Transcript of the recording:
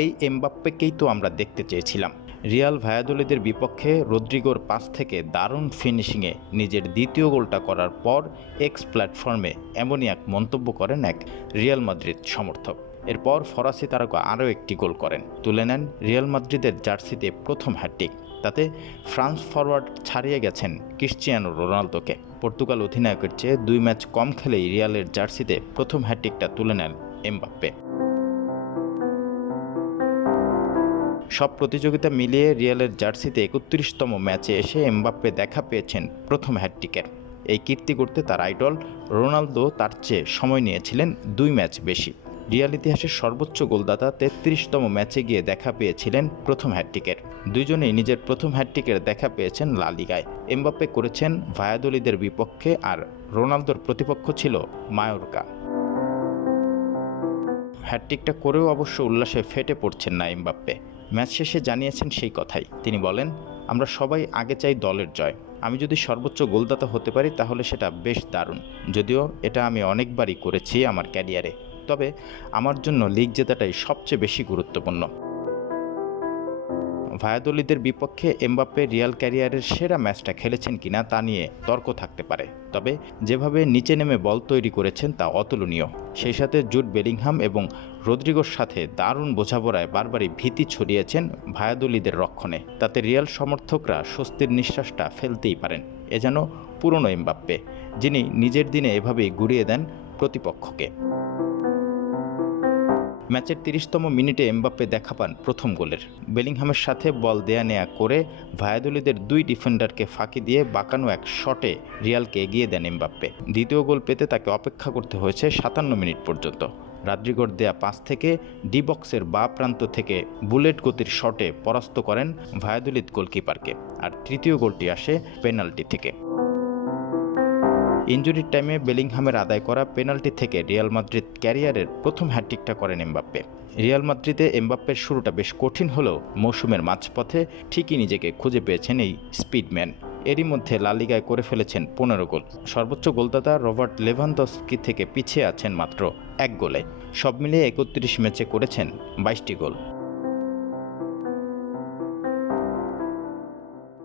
এই এমবাপ্পেকেই তো আমরা দেখতে চেয়েছিলাম। রিয়াল ভায়াদোলিদের বিপক্ষে রদ্রিগোর পাস থেকে দারুণ ফিনিশিংয়ে নিজের দ্বিতীয় গোলটা করার পর এক্স প্ল্যাটফর্মে এমনই এক মন্তব্য করেন এক রিয়াল মাদ্রিদ সমর্থক। এরপর ফরাসি তারকা আরও একটি গোল করেন, তুলে নেন রিয়াল মাদ্রিদের জার্সিতে প্রথম হ্যাটট্রিক। তাতে ফ্রান্স ফরওয়ার্ড ছাড়িয়ে গেছেন ক্রিশ্চিয়ানো রোনালদোকে। পর্তুগাল অধিনায়কের চেয়ে 2 ম্যাচ কম খেলেই রিয়ালের জার্সিতে প্রথম হ্যাটট্রিকটা তুলে নেন এমবাপ্পে। সব প্রতিযোগিতা মিলিয়ে রিয়ালের জার্সিতে 31তম ম্যাচে এসে এমবাপ্পে দেখা পেয়েছেন প্রথম হ্যাটট্রিকের। এই কীর্তি করতে তার আইডল রোনালদো তার চেয়ে সময় নিয়েছিলেন 2 ম্যাচ বেশি। রিয়াল ইতিহাসের সর্বোচ্চ গোলদাতা 33তম ম্যাচে গিয়ে দেখা পেয়েছিলেন প্রথম হ্যাটট্রিকের। দুইজনেই নিজের প্রথম হ্যাটট্রিকের দেখা পেয়েছেন লা লিগায়। এমবাপ্পে করেছেন ভায়াদোলিদের বিপক্ষে, আর রোনালদোর প্রতিপক্ষ ছিল মায়োরকা। হ্যাটট্রিকটা করেও অবশ্য উল্লাসে ফেটে পড়ছেন না এমবাপ্পে। ম্যাচ শেষে জানিয়েছেন সেই কথাই। তিনি বলেন, আমরা সবাই আগে চাই দলের জয়। আমি যদি সর্বোচ্চ গোলদাতা হতে পারি তাহলে সেটা বেশ দারুণ। যদিও এটা আমি অনেকবারই করেছি আমার ক্যারিয়ারে, তবে আমার জন্য লিগ জেতাটাই সবচেয়ে বেশি গুরুত্বপূর্ণ। ভায়াদোলিদের বিপক্ষে এমবাপ্পে রিয়াল ক্যারিয়ারের সেরা ম্যাচটা খেলেছেন কিনা তা নিয়ে তর্ক থাকতে পারে, তবে যেভাবে নিচে নেমে বল তৈরি করেছেন তা অতুলনীয়। সেই সাথে জুড বেলিংহাম এবং রদ্রিগোর সাথে দারুণ বোঝাপড়ায় বারবারই ভীতি ছড়িয়েছেন ভায়াদোলিদের রক্ষণে। তাতে রিয়াল সমর্থকরা স্বস্তির নিঃশ্বাসটা ফেলতেই পারেন। এ যেন পুরনো এমবাপ্পে, যিনি নিজের দিনে এভাবেই গুড়িয়ে দেন প্রতিপক্ষকে। ম্যাচের 30তম মিনিটে এমবাপ্পে দেখা পান প্রথম গোলের। বেলিংহামের সাথে বল দেয়া নেয়া করে ভায়াদোলিদের 2 ডিফেন্ডারকে ফাঁকি দিয়ে বাঁকানো এক শটে রিয়ালকে এগিয়ে দেন এমবাপ্পে। দ্বিতীয় গোল পেতে তাকে অপেক্ষা করতে হয়েছে 57 মিনিট পর্যন্ত। রদ্রিগোর দেয়া পাস থেকে ডি বক্সের বাঁ প্রান্ত থেকে বুলেট গতির শটে পরাস্ত করেন ভায়াদোলিদ গোলকিপারকে, আর তৃতীয় গোলটি আসে পেনাল্টি থেকে। ইনজুরির টাইমে বেলিংহামের আদায় করা পেনাল্টি থেকে রিয়াল মাদ্রিদ ক্যারিয়ারের প্রথম হ্যাটট্রিকটা করেন এমবাপ্পে। রিয়াল মাদ্রিদে এমবাপ্পের শুরুটা বেশ কঠিন হলেও মৌসুমের মাঝপথে ঠিকই নিজেকে খুঁজে পেয়েছেন এই স্পিডম্যান। এরই মধ্যে লা লিগায় করে ফেলেছেন 15 গোল। সর্বোচ্চ গোলদাতা রবার্ট লেভানদস্কি থেকে পিছিয়ে আছেন মাত্র 1 গোলে। সব মিলিয়ে 31 ম্যাচে করেছেন 22টি গোল।